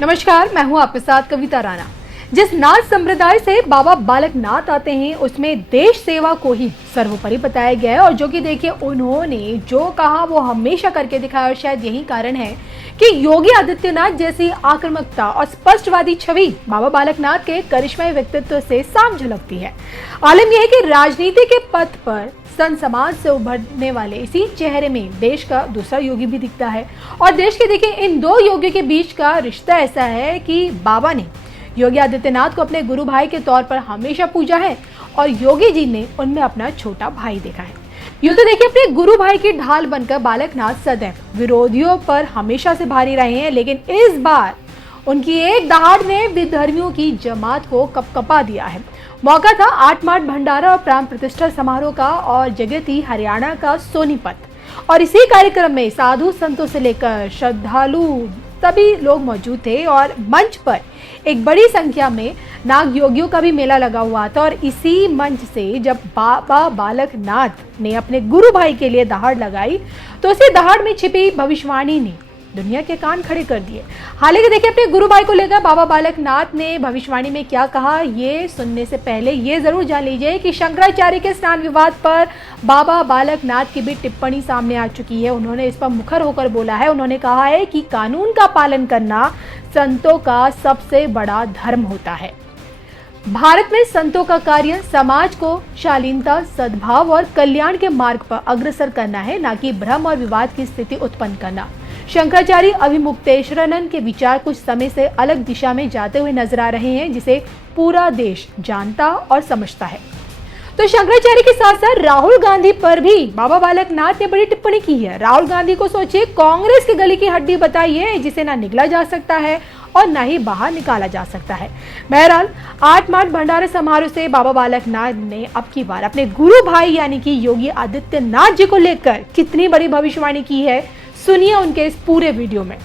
नमस्कार, मैं हूं आपके साथ कविता राणा। जिस नाथ संप्रदाय से बाबा बालक नाथ आते हैं उसमें देश सेवा को ही सर्वोपरि बताया गया है। और जो कि देखिए उन्होंने जो कहा वो हमेशा करके दिखाया और शायद यही कारण है कि योगी आदित्यनाथ जैसी आक्रामकता और स्पष्टवादी छवि बाबा बालकनाथ के करिश्माई व्यक्तित्व से साफ झलकती है। आलम यह है कि राजनीति के पथ पर संत समाज से उभरने वाले इसी चेहरे में देश का दूसरा योगी भी दिखता है। और देश के देखिए इन दो योगियों के बीच का रिश्ता ऐसा है कि बाबा ने योगी आदित्यनाथ को अपने गुरु भाई के तौर पर हमेशा पूजा है और योगी जी ने उनमें अपना छोटा भाई देखा है। यूं तो देखिए अपने गुरु भाई की ढाल बनकर बालकनाथ सदैव विरोधियों पर हमेशा से भारी रहे हैं, लेकिन इस बार उनकी एक दहाड़ ने विधर्मियों की जमात को कपकपा दिया है। मौका था 8 मार्च भंडारा और प्राण प्रतिष्ठा समारोह का और जगह थी हरियाणा का सोनीपत। और इसी कार्यक्रम में साधु संतों से लेकर श्रद्धालु सभी लोग मौजूद थे और मंच पर एक बड़ी संख्या में नाग योगियों का भी मेला लगा हुआ था। और इसी मंच से जब बाबा बालकनाथ ने अपने गुरु भाई के लिए दहाड़ लगाई तो उसी दहाड़ में छिपी भविष्यवाणी ने दुनिया के कान खड़े कर दिए। हालांकि देखिए अपने गुरु भाई को लेकर बाबा बालकनाथ ने भविष्यवाणी में क्या कहा, ये सुनने से पहले ये जरूर जान लीजिए कि शंकराचार्य के स्नान विवाद पर बाबा बालकनाथ की भी टिप्पणी सामने आ चुकी है। उन्होंने इस पर मुखर होकर बोला है। उन्होंने कहा है कि कानून का पालन करना संतों का सबसे बड़ा धर्म होता है। भारत में संतों का कार्य समाज को शालीनता, सद्भाव और कल्याण के मार्ग पर अग्रसर करना है, न कि भ्रम और विवाद की स्थिति उत्पन्न करना। शंकराचार्य अभिमुक्तेश्वरानंद के विचार कुछ समय से अलग दिशा में जाते हुए नजर आ रहे हैं, जिसे पूरा देश जानता और समझता है। तो शंकराचार्य के साथ साथ राहुल गांधी पर भी बाबा बालकनाथ ने बड़ी टिप्पणी की है। राहुल गांधी को सोचिए कांग्रेस की गली की हड्डी बताई है जिसे ना निगला जा सकता है और ना ही बाहर निकाला जा सकता है। बहरहाल 8 मार्च भंडारा समारोह से बाबा बालकनाथ ने अब की बार अपने गुरु भाई यानी कि योगी आदित्यनाथ जी को लेकर कितनी बड़ी भविष्यवाणी की है, सुनिए उनके इस पूरे वीडियो में।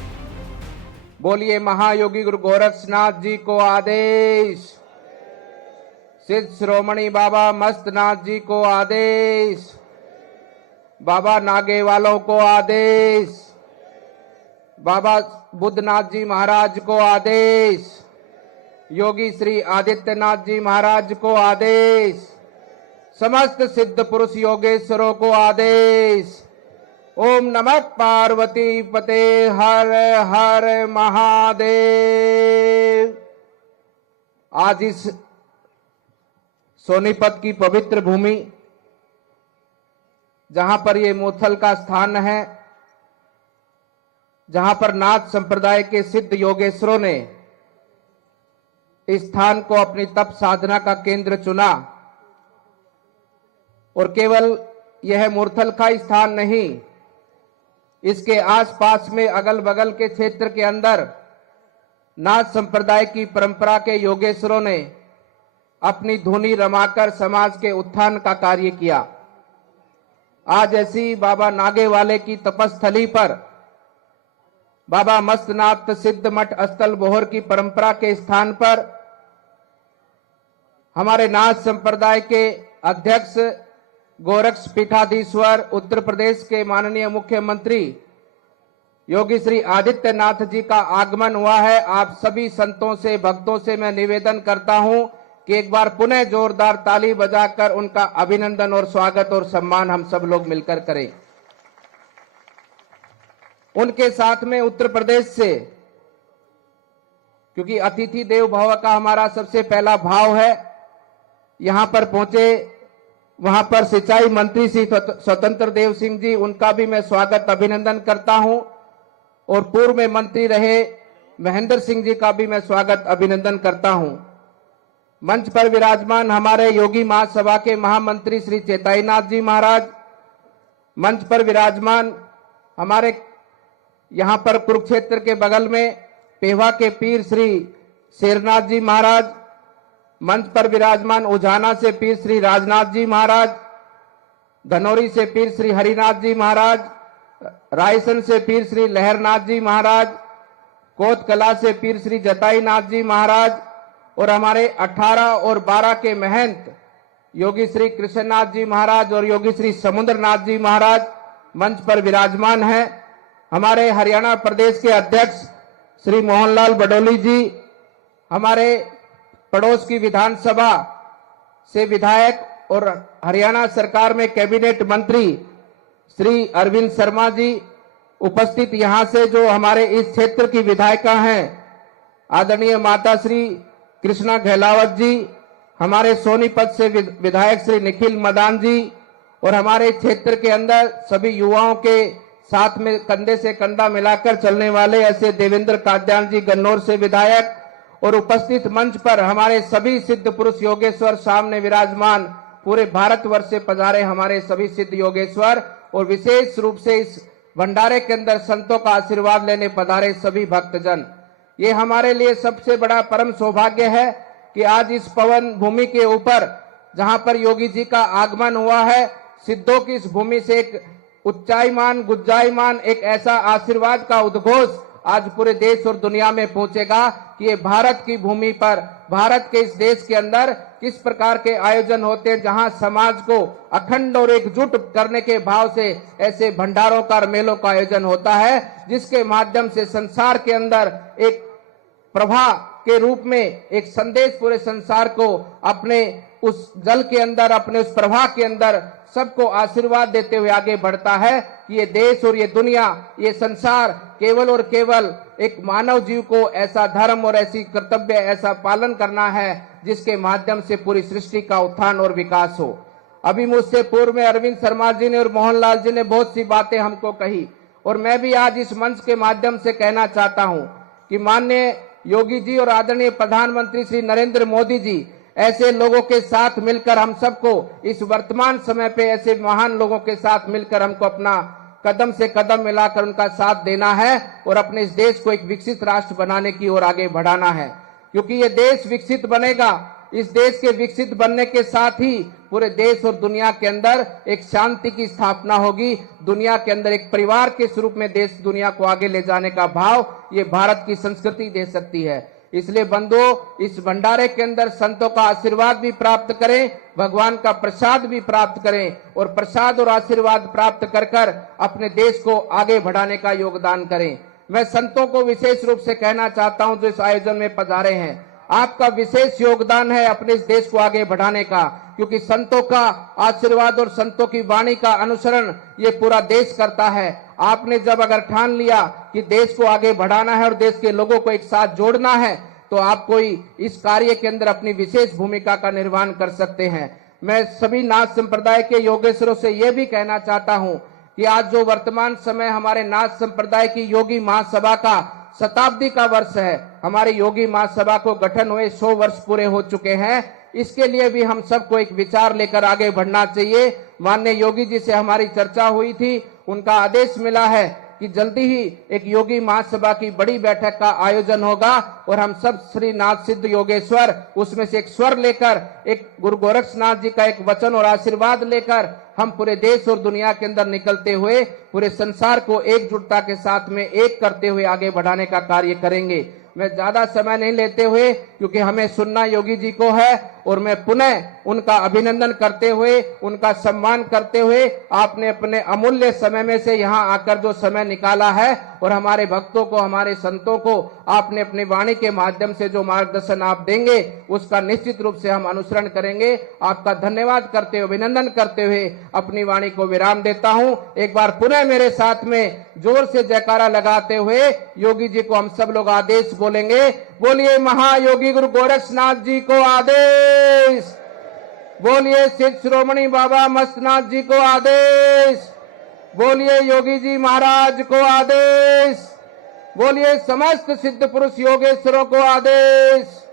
बोलिए महायोगी गुरु गोरक्षनाथ जी को आदेश, सिद्ध श्रोमणी बाबा मस्तनाथ जी को आदेश, बाबा नागे वालों को आदेश, बाबा बुद्धनाथ जी महाराज को आदेश, योगी श्री आदित्यनाथ जी महाराज को आदेश, समस्त सिद्ध पुरुष योगेश्वरों को आदेश। ओम नमः पार्वती पते हर हर महादेव। आज इस सोनीपत की पवित्र भूमि जहां पर ये मूर्थल का स्थान है, जहां पर नाथ संप्रदाय के सिद्ध योगेश्वरों ने इस स्थान को अपनी तप साधना का केंद्र चुना। और केवल यह मूर्थल का स्थान नहीं, इसके आसपास में अगल बगल के क्षेत्र के अंदर नाथ संप्रदाय की परंपरा के योगेश्वरों ने अपनी धुनी रमाकर समाज के उत्थान का कार्य किया। आज ऐसी बाबा नागे वाले की तपस्थली पर बाबा मस्तनाथ सिद्ध मठ अस्थल बोहर की परंपरा के स्थान पर हमारे नाथ संप्रदाय के अध्यक्ष गोरक्ष पीठाधीश्वर उत्तर प्रदेश के माननीय मुख्यमंत्री योगी श्री आदित्यनाथ जी का आगमन हुआ है। आप सभी संतों से, भक्तों से मैं निवेदन करता हूं कि एक बार पुनः जोरदार ताली बजाकर उनका अभिनंदन और स्वागत और सम्मान हम सब लोग मिलकर करें। उनके साथ में उत्तर प्रदेश से, क्योंकि अतिथि देव भव का हमारा सबसे पहला भाव है, यहां पर पहुंचे वहां पर सिंचाई मंत्री श्री स्वतंत्र देव सिंह जी, उनका भी मैं स्वागत अभिनंदन करता हूं। और पूर्व में मंत्री रहे महेंद्र सिंह जी का भी मैं स्वागत अभिनंदन करता हूं। मंच पर विराजमान हमारे योगी महासभा के महामंत्री श्री चेताईनाथ जी महाराज, मंच पर विराजमान हमारे यहां पर कुरुक्षेत्र के बगल में पेवा के पीर श्री शेरनाथ जी महाराज, मंच पर विराजमान उजाना से पीर श्री राजनाथ जी महाराज, धनौरी से पीर श्री हरिनाथ जी महाराज, रायसन से पीर श्री लहरनाथ जी महाराज, कोतकला से पीर श्री जताईनाथ जी महाराज और हमारे 18 और 12 के महंत योगी श्री कृष्णनाथ जी महाराज और योगी श्री समुद्रनाथ जी महाराज मंच पर विराजमान हैं। हमारे हरियाणा प्रदेश के अध्यक्ष श्री मोहनलाल बडोली जी, हमारे पड़ोस की विधानसभा से विधायक और हरियाणा सरकार में कैबिनेट मंत्री श्री अरविंद शर्मा जी, उपस्थित यहां से जो हमारे इस क्षेत्र की विधायिका हैं आदरणीय माता श्री कृष्णा गहलावत जी, हमारे सोनीपत से विधायक श्री निखिल मदान जी, और हमारे क्षेत्र के अंदर सभी युवाओं के साथ में कंधे से कंधा मिलाकर चलने वाले ऐसे देवेंद्र काद्यान जी गन्नौर से विधायक, और उपस्थित मंच पर हमारे सभी सिद्ध पुरुष योगेश्वर सामने विराजमान पूरे भारतवर्ष से पधारे हमारे सभी सिद्ध योगेश्वर, और विशेष रूप से इस भंडारे के अंदर संतों का आशीर्वाद लेने पधारे सभी भक्तजन। ये हमारे लिए सबसे बड़ा परम सौभाग्य है कि आज इस पवन भूमि के ऊपर जहां पर योगी जी का आगमन हुआ है, सिद्धों की इस भूमि से एक उच्चाईमान गुज्जाईमान एक ऐसा आशीर्वाद का उद्घोष आज पूरे देश और दुनिया में पहुंचेगा कि ये भारत की भूमि पर, भारत के इस देश के अंदर किस प्रकार के आयोजन होते हैं, जहां समाज को अखंड और एकजुट करने के भाव से ऐसे भंडारों का और मेलों का आयोजन होता है, जिसके माध्यम से संसार के अंदर एक प्रभा के रूप में एक संदेश पूरे संसार को अपने उस जल के अंदर, अपने उस प्रभा के अंदर सबको आशीर्वाद देते हुए आगे बढ़ता है कि ये देश और ये दुनिया, ये संसार केवल और केवल एक मानव जीव को ऐसा धर्म और ऐसी कर्तव्य, ऐसा पालन करना है जिसके माध्यम से पूरी सृष्टि का उत्थान और विकास हो। अभी मुझसे पूर्व में अरविंद शर्मा जी ने और मोहनलाल जी ने बहुत सी बातें हमको कही, और मैं भी आज इस मंच के माध्यम से कहना चाहता हूं कि माननीय योगी जी और आदरणीय प्रधानमंत्री श्री नरेंद्र मोदी जी ऐसे लोगों के साथ मिलकर हम सबको इस वर्तमान समय पे ऐसे महान लोगों के साथ मिलकर हमको अपना कदम से कदम मिलाकर उनका साथ देना है और अपने इस देश को एक विकसित राष्ट्र बनाने की ओर आगे बढ़ाना है, क्योंकि ये देश विकसित बनेगा। इस देश के विकसित बनने के साथ ही पूरे देश और दुनिया के अंदर एक शांति की स्थापना होगी। दुनिया के अंदर एक परिवार के स्वरूप में देश दुनिया को आगे ले जाने का भाव ये भारत की संस्कृति दे सकती है। इसलिए बंधुओं, इस भंडारे के अंदर संतों का आशीर्वाद भी प्राप्त करें, भगवान का प्रसाद भी प्राप्त करें, और प्रसाद और आशीर्वाद प्राप्त कर कर अपने देश को आगे बढ़ाने का योगदान करें। मैं संतों को विशेष रूप से कहना चाहता हूं जो इस आयोजन में पधारे हैं, आपका विशेष योगदान है अपने इस देश को आगे बढ़ाने का, क्योंकि संतों का आशीर्वाद और संतों की वाणी का अनुसरण ये पूरा देश करता है। आपने जब अगर ठान लिया कि देश को आगे बढ़ाना है और देश के लोगों को एक साथ जोड़ना है, तो आप कोई इस कार्य के अंदर अपनी विशेष भूमिका का निर्वहन कर सकते हैं। मैं सभी नाथ संप्रदाय के योगेश्वरों से यह भी कहना चाहता हूं कि आज जो वर्तमान समय हमारे नाथ संप्रदाय की योगी महासभा का शताब्दी का वर्ष है, हमारे योगी महासभा को गठन हुए 100 वर्ष पूरे हो चुके हैं। इसके लिए भी हम सबको एक विचार लेकर आगे बढ़ना चाहिए। माननीय योगी जी से हमारी चर्चा हुई थी, उनका आदेश मिला है कि जल्दी ही एक योगी महासभा की बड़ी बैठक का आयोजन होगा और हम सब श्री नाथ सिद्ध योगेश्वर उसमें से एक स्वर लेकर, एक गुरु गोरक्षनाथ जी का एक वचन और आशीर्वाद लेकर हम पूरे देश और दुनिया के अंदर निकलते हुए पूरे संसार को एकजुटता के साथ में एक करते हुए आगे बढ़ाने का कार्य करेंगे। मैं ज्यादा समय नहीं लेते हुए, क्योंकि हमें सुनना योगी जी को है, और मैं पुनः उनका अभिनंदन करते हुए, उनका सम्मान करते हुए, आपने अपने अमूल्य समय में से यहाँ आकर जो समय निकाला है और हमारे भक्तों को, हमारे संतों को आपने अपनी वाणी के माध्यम से जो मार्गदर्शन आप देंगे उसका निश्चित रूप से हम अनुसरण करेंगे। आपका धन्यवाद करते हुए, अभिनंदन करते हुए अपनी वाणी को विराम देता हूँ। एक बार पुनः मेरे साथ में जोर से जयकारा लगाते हुए योगी जी को हम सब लोग आदेश बोलेंगे। बोलिए महायोगी गुरु गोरक्षनाथ जी को आदेश, बोलिए सिद्ध श्रोमणी बाबा मस्तनाथ जी को आदेश, बोलिए योगी जी महाराज को आदेश, बोलिए समस्त सिद्ध पुरुष योगेश्वरों को आदेश।